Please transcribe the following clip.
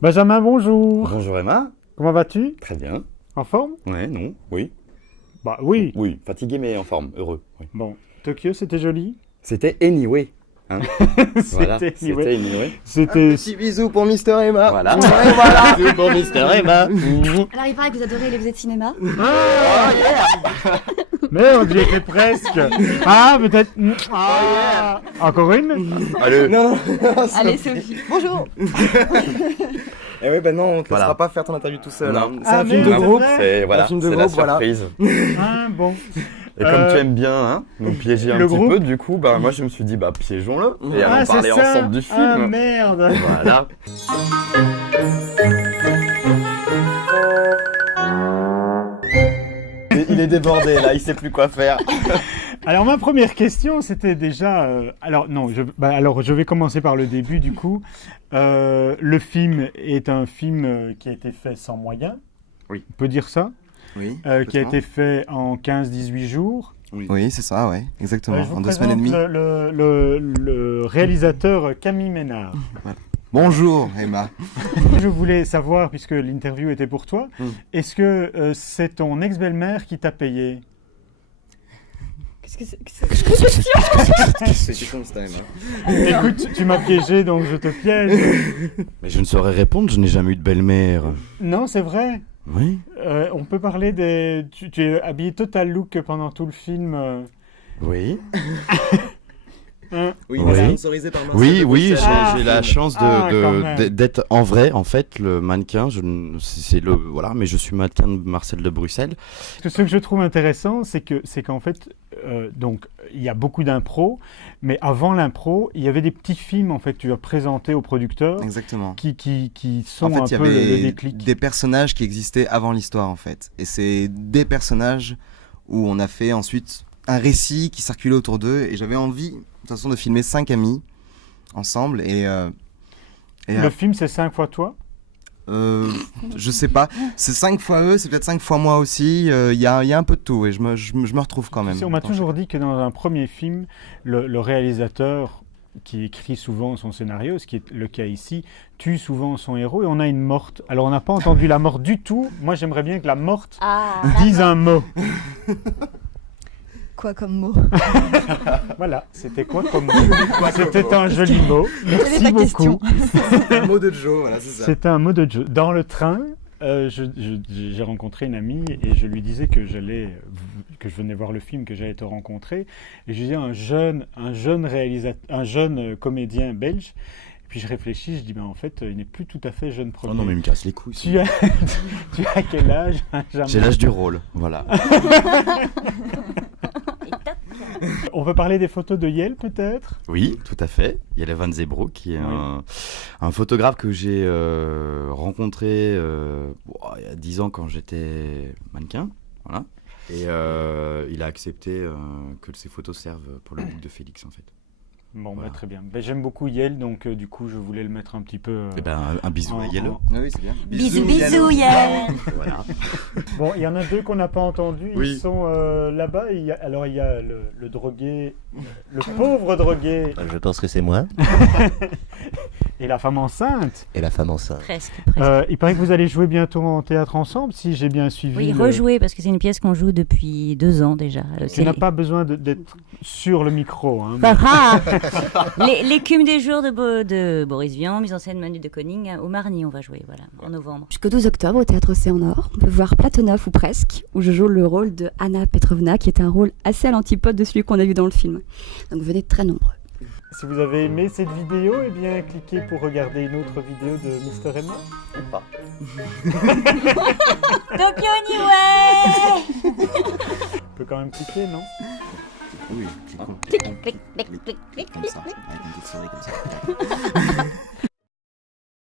Benjamin, bonjour. Bonjour Emma, Comment vas-tu? très bien. En forme? Ouais, non, oui. Bah oui. Oui, fatigué mais en forme, heureux. Oui. Bon, Tokyo, c'était joli. C'était Anyway. Hein. Voilà, C'était c'était anyway. Anyway. C'était. Petit bisou pour Mister Emma. Voilà. Ouais, voilà. C'est pour Mister Emma. Alors, il paraît que vous adorez les vedettes cinéma. Merde, j'y étais presque. Ah, peut-être. Ah. Encore une? Allez. Non, Allez, Sophie. Bonjour. Eh oui, ben non, on te Voilà. laissera pas faire ton interview tout seul. Non. Hein. C'est Ah, un film merde, de c'est groupe. vrai. C'est voilà, Un film de c'est la groupe, voilà. surprise. Ah, bon. Et comme tu aimes bien hein, nous piéger un Le petit groupe. peu, du coup, bah, moi je me suis dit, bah piégeons-le et Ah, allons c'est parler ça. ensemble du film. Ah, merde. Voilà. Il est débordé là, il sait plus quoi faire. Alors, ma première question, c'était déjà. Alors, non, alors, je vais commencer par le début, du coup. Le film est un film qui a été fait sans moyens. Oui. On peut dire ça? Oui. Qui a été fait en 15-18 jours. Oui, c'est ça, ouais, exactement. Je vous En 2 semaines et demie. présente le réalisateur Camille Ménard. Bonjour Emma. Je voulais savoir, puisque l'interview était pour toi, est-ce que c'est ton ex-belle-mère qui t'a payé? Qu'est-ce que c'est? C'est con ça Emma. Écoute, tu m'as piégé, donc je te piège. Mais je ne saurais répondre, je n'ai jamais eu de belle-mère. Non, c'est vrai. Oui. On peut parler des... Tu es habillé total look pendant tout le film. Oui. Oui, mais Oui. sponsorisé par Marcel. Oui, de oui, Bruxelles. Ah. j'ai la chance Ah, quand même. d'être en vrai, en fait, le mannequin. C'est le voilà, mais je suis mannequin de Marcel de Bruxelles. Ce que je trouve intéressant, c'est qu'en fait, donc il y a beaucoup d'impro, mais avant l'impro, il y avait des petits films en fait que tu as présentés aux producteurs Exactement. qui sont En fait, un il y peu le avait déclic. des personnages qui existaient avant l'histoire en fait. Et c'est des personnages où on a fait ensuite un récit qui circulait autour d'eux. Et j'avais envie, de toute façon, de filmer 5 amis ensemble. Le film, c'est 5 fois toi? Je sais pas, c'est 5 fois eux, c'est peut-être 5 fois moi aussi. Il y a un peu de tout et je me retrouve quand même. Tu sais, on m'a dans toujours dit que dans un premier film, le réalisateur qui écrit souvent son scénario, ce qui est le cas ici, tue souvent son héros et on a une morte. Alors on n'a pas entendu la morte du tout. Moi j'aimerais bien que la morte Ah, dise un mot. quoi comme mot? Voilà, c'était quoi comme mot? C'était un joli mot. Quelle est Merci ta beaucoup. question? C'est un mot de Joe, voilà, c'est ça. C'était un mot de Joe. Dans le train, j'ai rencontré une amie et je lui disais que je venais voir le film, que j'allais te rencontrer. Et je disais un jeune réalisateur, un jeune comédien belge. Et puis je réfléchis, je dis en fait, il n'est plus tout à fait jeune premier. Oh non, mais il me casse les couilles. Tu as, tu as quel âge, Benjamin? J'ai l'âge du rôle, voilà. On peut parler des photos de Yale peut-être? Oui, tout à fait. Il y a Van Zebro qui est un photographe que j'ai rencontré il y a 10 ans quand j'étais mannequin. Voilà. Et il a accepté que ses photos servent pour le book de Félix en fait. Bon, Voilà. très bien. J'aime beaucoup Yale, donc du coup je voulais le mettre un petit peu... Eh ben, un bisou à Yellow. Ah oui, c'est bien. Bisous, bisous, yeah. Voilà. Bon, il y en a deux qu'on n'a pas entendus. Oui. Ils sont là-bas. Alors, il y a le drogué, le pauvre drogué Je pense que c'est moi et la femme enceinte. et la femme enceinte. Presque. Il paraît que vous allez jouer bientôt en théâtre ensemble, si j'ai bien suivi. Oui, rejouer, parce que c'est une pièce qu'on joue depuis 2 ans déjà. Tu n'as pas besoin d'être sur le micro. Hein, Ah, L'écume des jours de Boris Vian, mise en scène Manu de Koning. Au Marny, on va jouer, voilà, en novembre. Jusqu'au 12 octobre au Théâtre Océan Nord, on peut voir Platonov ou presque, où je joue le rôle de Anna Petrovna, qui est un rôle assez à l'antipode de celui qu'on a vu dans le film. Donc venez très nombreux. Si vous avez aimé cette vidéo, eh bien, cliquez pour regarder une autre vidéo de Mister Emma. Ou pas. Tokyo Anyway. On peut quand même cliquer, non? Oui, Clic, clic, clic, clic, clic, comme ça, avec une petite souris comme ça.